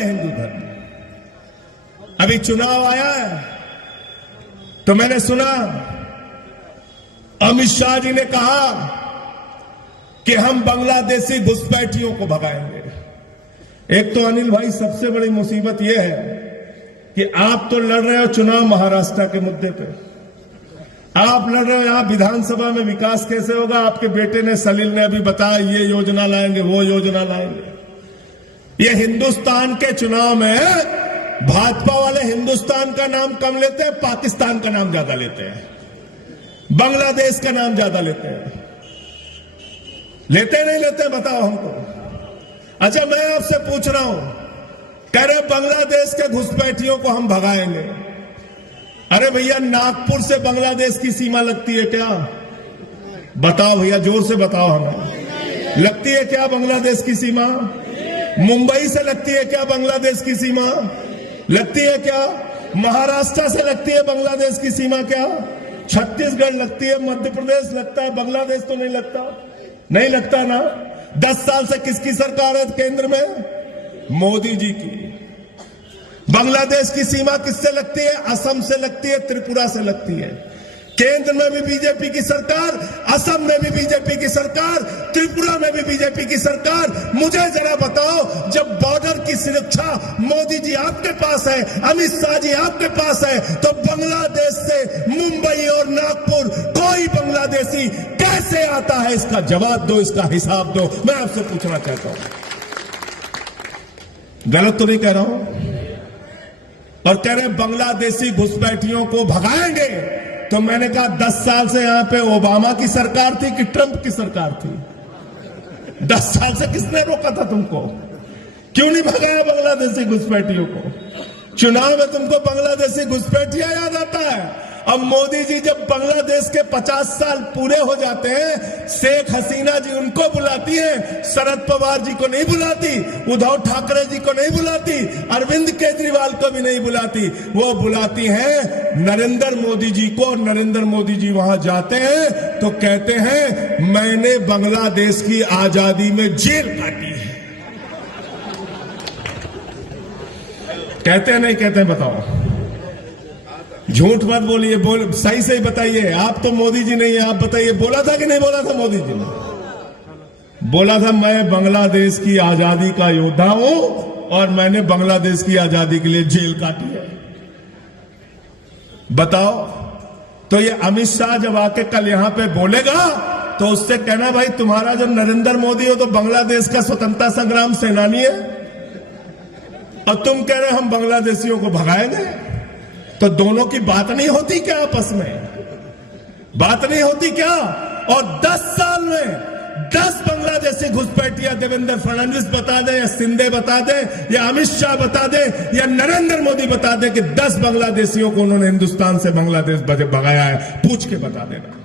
है हिंदू धर्म। अभी चुनाव आया है तो मैंने सुना अमित शाह जी ने कहा कि हम बांग्लादेशी घुसपैठियों को भगाएंगे। एक तो अनिल भाई सबसे बड़ी मुसीबत यह है कि आप तो लड़ रहे हो चुनाव महाराष्ट्र के मुद्दे पे, आप लड़ रहे हो यहां विधानसभा में विकास कैसे होगा। आपके बेटे ने सलील ने अभी बताया ये योजना लाएंगे वो योजना लाएंगे। ये हिंदुस्तान के चुनाव में भाजपा वाले हिंदुस्तान का नाम कम लेते हैं, पाकिस्तान का नाम ज्यादा लेते हैं, बांग्लादेश का नाम ज्यादा लेते हैं। लेते नहीं लेते बताओ हमको। अच्छा मैं आपसे पूछ रहा हूं, कह रहे बांग्लादेश के घुसपैठियों को हम भगाएंगे। अरे भैया नागपुर से बांग्लादेश की सीमा लगती है क्या? बताओ भैया जोर से बताओ हमें, लगती है क्या बांग्लादेश की सीमा? मुंबई से लगती है क्या बांग्लादेश की सीमा? लगती है क्या? महाराष्ट्र से लगती है बांग्लादेश की सीमा क्या? छत्तीसगढ़ लगती है, मध्य प्रदेश लगता है, बांग्लादेश तो नहीं लगता। नहीं लगता ना। 10 साल से किसकी सरकार है केंद्र में? मोदी जी की। बांग्लादेश की सीमा किससे लगती है? असम से लगती है, त्रिपुरा से लगती है। केंद्र में भी बीजेपी की सरकार, असम में भी बीजेपी की सरकार, त्रिपुरा में भी बीजेपी की सरकार। मुझे जरा बताओ, जब बॉर्डर की सुरक्षा मोदी जी आपके पास है, अमित शाह जी आपके पास है, तो बांग्लादेश से मुंबई और नागपुर कोई बांग्लादेशी कैसे आता है? इसका जवाब दो, इसका हिसाब दो। मैं आपसे पूछना चाहता हूं, गलत तो नहीं कह रहा हूं? और कह रहे बांग्लादेशी घुसपैठियों को भगाएंगे। तो मैंने कहा 10 साल से यहां पे ओबामा की सरकार थी कि ट्रंप की सरकार थी? 10 साल से किसने रोका था तुमको? क्यों नहीं भगाया बांग्लादेशी घुसपैठियों को? चुनाव में तुमको बांग्लादेशी घुसपैठियां याद आता है। अब मोदी जी जब बांग्लादेश के 50 साल पूरे हो जाते हैं, शेख हसीना जी उनको बुलाती है, शरद पवार जी को नहीं बुलाती, उद्धव ठाकरे जी को नहीं बुलाती, अरविंद केजरीवाल को भी नहीं बुलाती। वो बुलाती हैं नरेंद्र मोदी जी को। नरेंद्र मोदी जी वहां जाते हैं तो कहते हैं मैंने बांग्लादेश की आजादी में जेल काटी है। कहते हैं नहीं कहते हैं? बताओ, झूठ मत बोलिए, सही सही बताइए। आप तो मोदी जी नहीं है, आप बताइए बोला था कि नहीं बोला था? मोदी जी ने बोला था मैं बांग्लादेश की आजादी का योद्धा हूं और मैंने बांग्लादेश की आजादी के लिए जेल काटी है। बताओ। तो ये अमित शाह जब आके कल यहां पे बोलेगा तो उससे कहना भाई तुम्हारा जो नरेंद्र मोदी हो तो बांग्लादेश का स्वतंत्रता संग्राम सेनानी है और तुम कह रहे हम बांग्लादेशियों को भगाएंगे। तो दोनों की बात नहीं होती क्या? आपस में बात नहीं होती क्या? और 10 साल में 10 बांग्लादेशी घुसपैठियां देवेंद्र फडणवीस बता दे या शिंदे बता दे या अमित शाह बता दे या नरेंद्र मोदी बता दे कि 10 बांग्लादेशियों को उन्होंने हिंदुस्तान से बांग्लादेश भगाया है, पूछ के बता देना।